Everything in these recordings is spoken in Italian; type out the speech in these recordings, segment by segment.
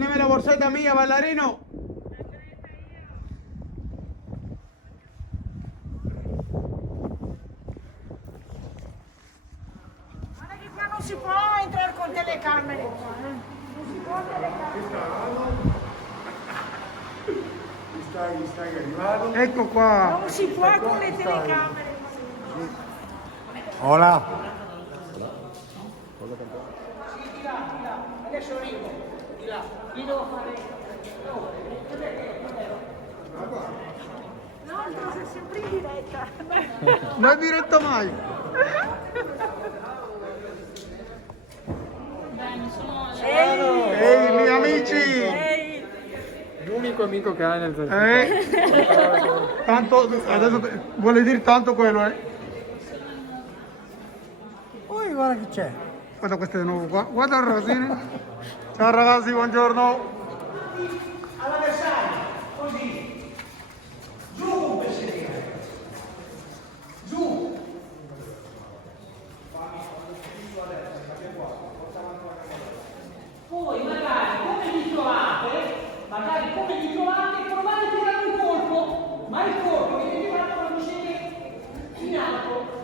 Prendeme la borsetta mia, ballerino. Guarda che qua non si può entrare con telecamere. Non si può telecamere. Stai arrivando. Ecco qua. Non si può con le telecamere. Hola. Di là. Adesso arrivo. Di là. Lì devo fare. No, devo essere sempre in diretta. Non è diretto mai. Ehi, miei amici. Ehi. L'unico amico che hai nel senso. Tanto, adesso vuole dire tanto quello, Poi guarda che c'è. Guarda questo di nuovo qua. Guarda il ragazzino. Ciao ragazzi, buongiorno. All'avversario, così, giù per sedere, giù. Poi magari come vi trovate, provate a tirare un colpo, ma il colpo viene tirato quando siete in alto.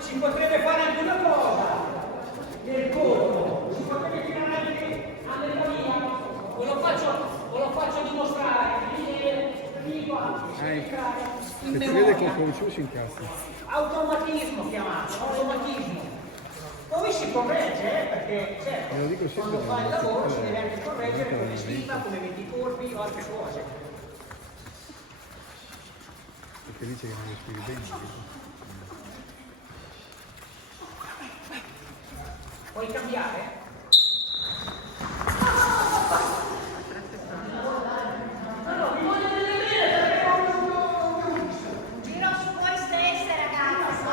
Si potrebbe fare anche una cosa nel colpo, si potrebbe tirare anche a via, ve lo faccio dimostrare, vieni qua, Se ti vede con conosciuto si incazza. automatismo chiamato, automatismo. Poi si corregge, perché certo, Me lo dico sempre, quando fai il lavoro si deve anche eh, correggere come stiva, come metti i colpi o altre cose. Perché dice che non lo spieghi bene. Puoi cambiare? Giro su voi stesse, ragazzi.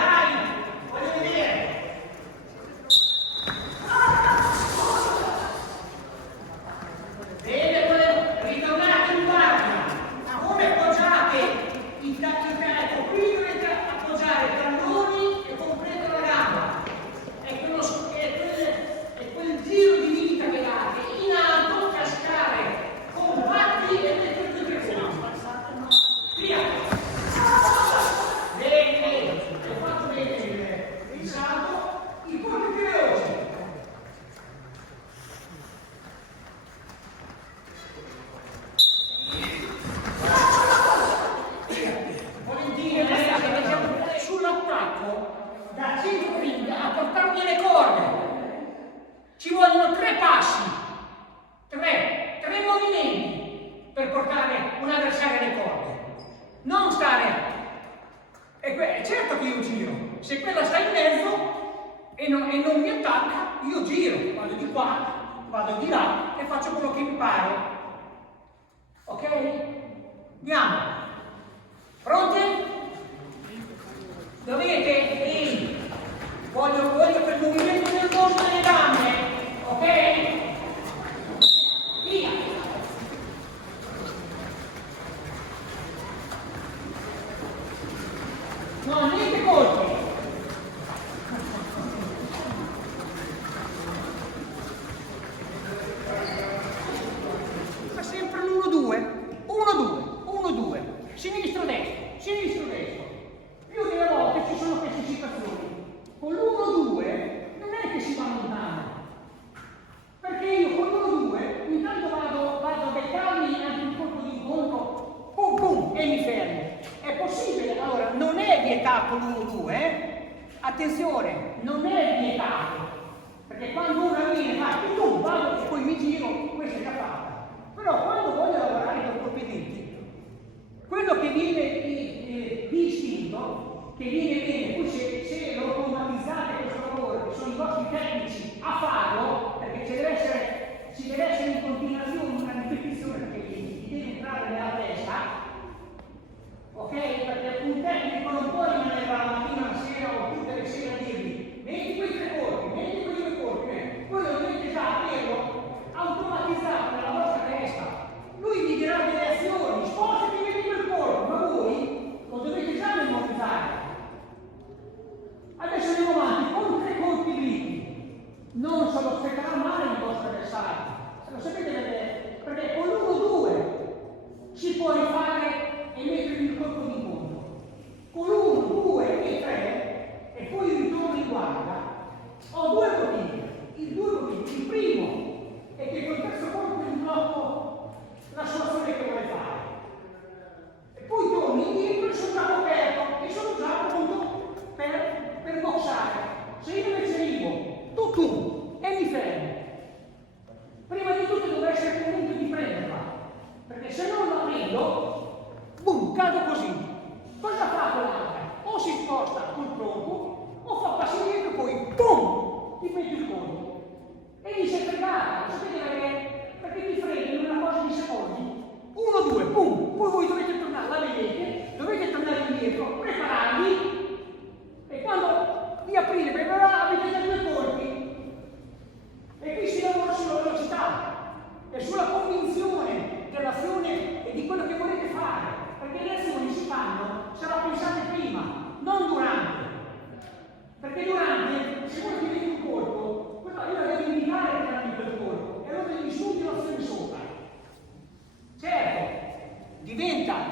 Dai, voglio vedere. Bene, ritornate in guardia. Come appoggiate il tacco? Qui dovete appoggiare i talloni e comprendere la gamba. È quel giro di vita che date in alto, cascare, combatti e mettere due persone. Via! Bene, hai fatto bene il salto, i colpi più veloci. Volentieri, sull'attacco da 5 ring a portarmi le corde. Ci vogliono 3 passi, 3 movimenti per portare un avversario alle corde. Non stare. Certo che io giro. Se quella sta in mezzo e non mi attacca, io giro. Vado di qua, vado di là e faccio quello che mi pare. Ok? Andiamo. Pronti? Dovete, ehi, voglio per il movimento del dorso delle gambe, ok? Via! No, niente colpi! Fa sempre l'1-2, 1-2, sinistro-destro. Più delle volte ci sono queste situazioni. Con l'1-2 non è che si va lontano. Perché io con l'1-2 intanto vado a beccarmi anche un colpo di incontro, pum pum, e mi fermo. È possibile? Allora, non è vietato l'1-2, Attenzione, non è vietato. Perché quando uno viene, fa pum, vado e poi mi giro, questa è già fatta. Però quando voglio lavorare con colpidenti, quello che viene distinto, che viene bene, poi se lo automatizzate questo lavoro, che sono i vostri tecnici a farlo, perché si deve essere in continuazione una ripetizione, perché vi deve entrare nella testa, ok? Perché un tecnico non può rimanere dalla mattina alla sera o tutte le sere a dirvi metti quei 3 colpi, metti quei 2 colpi, quello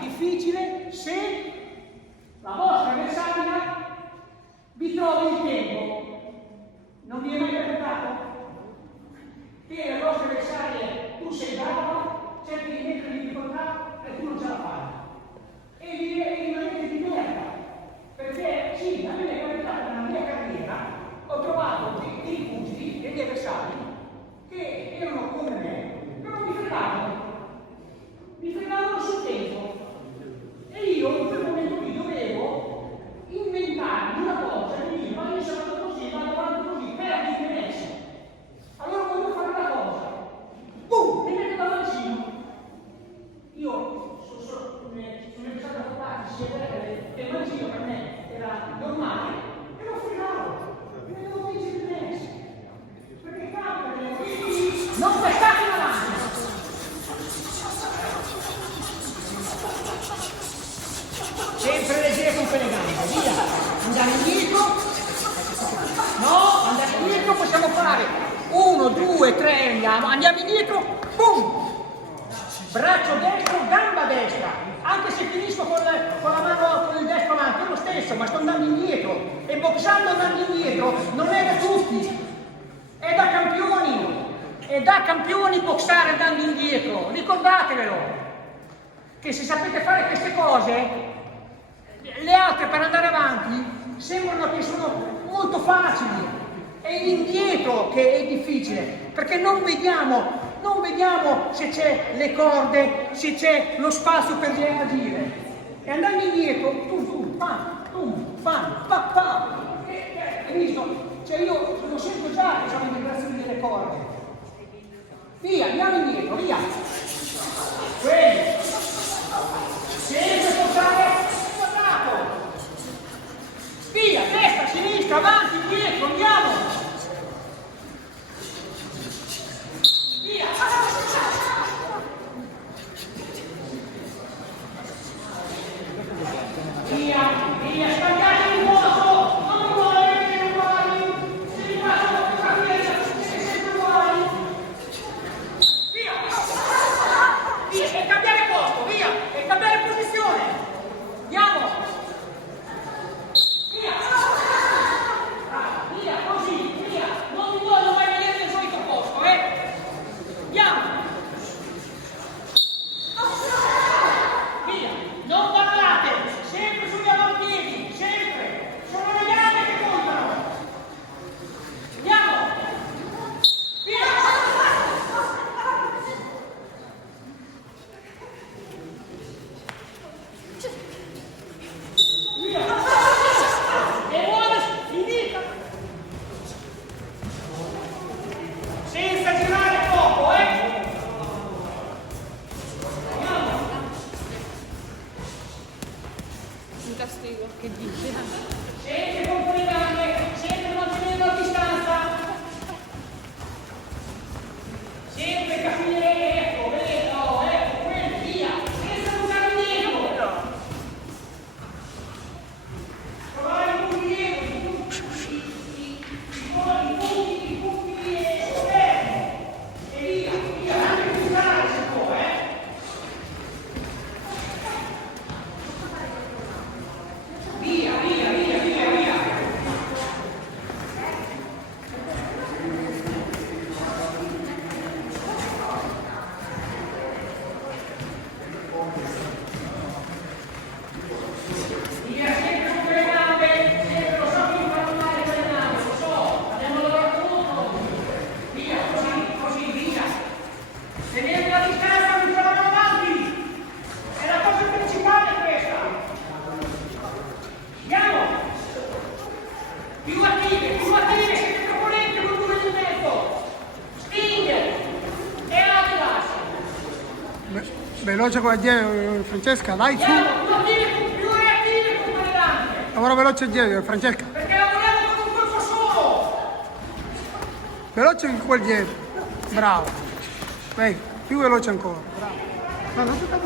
difficile se la vostra avversaria vi trova il tempo. Non vi è mai capitato che le vostre avversarie tu sei bravo, cerchi di mettere in difficoltà e tu non ce la fai. E rimanete di merda. Perché sì, a me è capitato nella mia carriera, ho trovato dei pugili, degli avversari, che erano come me, però mi fregavano sul tempo. E io in quel momento lì dovevo inventarmi una cosa e dire, ma io sono andato così, vado avanti così, perdi il benessere. Allora volevo fare una cosa. Boom! Mi metto davanti. Io sono iniziato a fare che il mancino per me era normale e lo fregavo. E non dice il benessere. Perché capita che non pescate in avanti. Sempre leggere con quelle gambe, via! Andare indietro, no, andare indietro possiamo fare 1, 2, 3, andiamo indietro, boom! Braccio destro, gamba destra, anche se finisco con la mano, con il destro avanti, è lo stesso, ma sto andando indietro, e boxando andando indietro non è da tutti, è da campioni boxare andando indietro, ricordatevelo, che se sapete fare queste cose, le altre per andare avanti sembrano che sono molto facili, è l'indietro che è difficile, perché non vediamo se c'è le corde, se c'è lo spazio per reagire. E andando indietro, hai visto? Cioè io lo sento già che sono in vibrazioni delle corde. Via, andiamo indietro, via. Quelli. Sempre portare. Via, destra, sinistra, avanti, indietro, andiamo! Via! Via, scambiate il posto! Non mi vuole essere uguali! Se vi faccio capire, siete sempre uguali! Via! Via, e cambiare posto, via! E cambiare posizione! Andiamo! Via, così, via! Non mi voglio mai vedere nel solito posto, Andiamo! Via! Non parlate! Sempre sugli avampiedi! Sempre! Sono le gambe che contano! Andiamo! Via! E ora finita! Senza girare poco, Andiamo! Un castigo, che dici? Sempre con quelle gambe, sempre mantenendo la distanza. Sempre capire, ecco, quelli, via, senza buttare indietro. Trovare i punti deboli, i punti esterni. E via, anche puntare se può, Via. Via, sempre con quelle gambe, sempre lo so che mi fanno male quelle gambe, lo so, abbiamo lavorato molto. Via, così, via. Tenete la distanza, non trovano avanti. È la cosa principale questa. Andiamo! Più attive, siete troppo lenti con 2 di mezzo. Stinger e Adidas. Veloce con la dietro, Francesca, dai su. Andiamo, più reattive con quelle gambe. Lavora veloce dietro, Francesca. Perché lavoriamo con un corpo solo. Veloce con quel dietro. Bravo. Vai, più veloce ancora. Bravo. No, non tutta.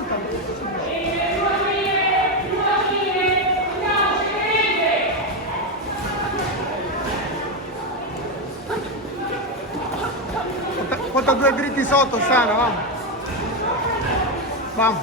Porta 2 dritti sotto, Sana, vamos. Vamos.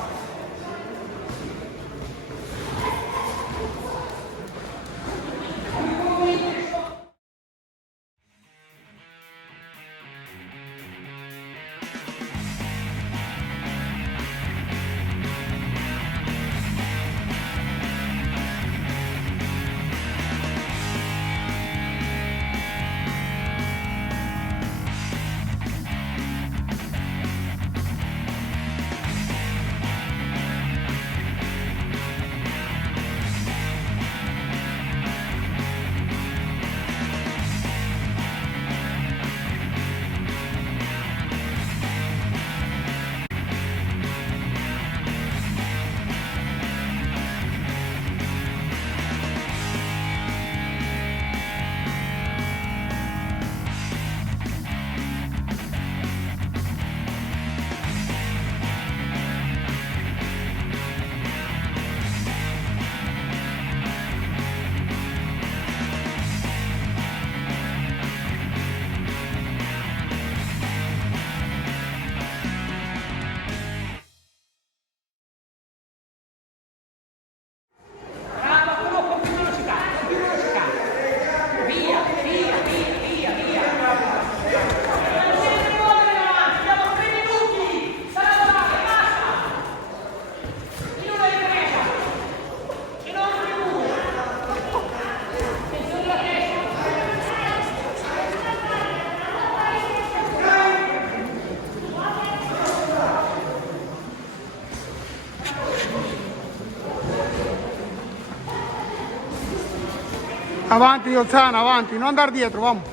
Avanti, Ozzana, avanti, non andare dietro, vamos.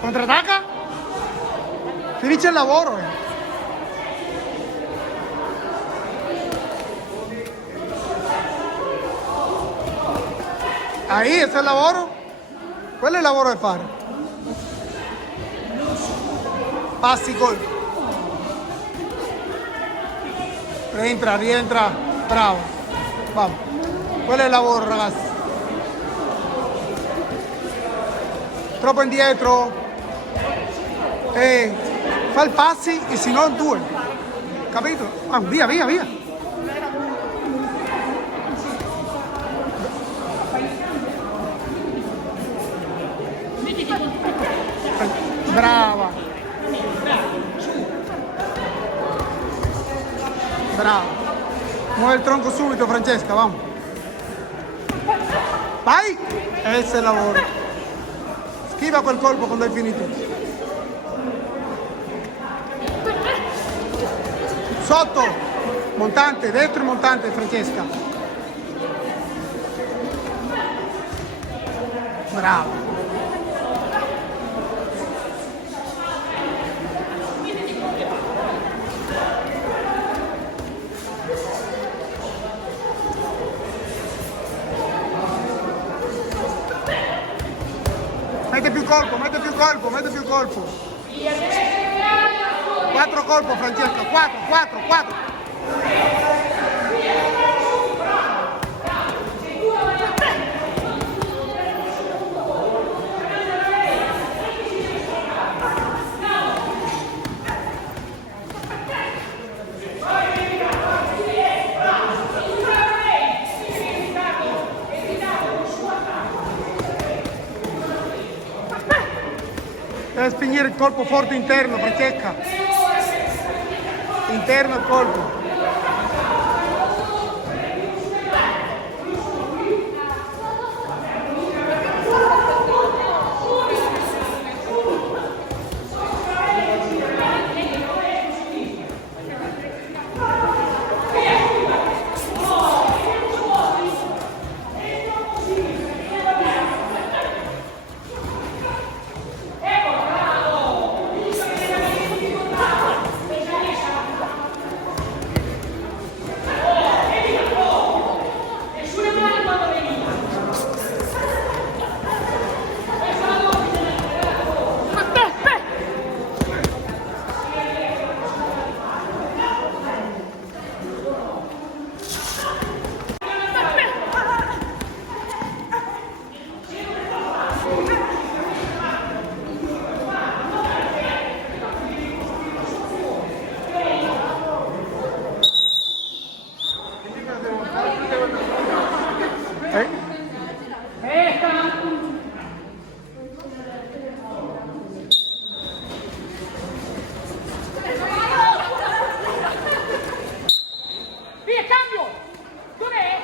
Contrattacca? Finisce il lavoro. Ahí, ese es el lavoro. Quello è il lavoro da fare. Passi, gol. Rientra, rientra. Bravo. Vamos. Quello è il lavoro, ragazzi. Troppo indietro. Fa il passi e se no due. Capito? Ah, via, via, via. Brava. Brava. Muove il tronco subito, Francesca, vamos. Vai. Ese è il lavoro. Schiva quel colpo quando hai finito. Sotto. Montante, dentro il montante, Francesca. Bravo. Mette più colpo, mette più colpo, mette più colpo. 4 colpo, Francesca, 4. Deve spegnere il colpo forte interno, Francesca. Interno il colpo. Via, cambio! Dov'è?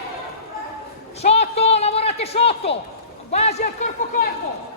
Sotto, lavorate sotto! Basi al corpo-corpo!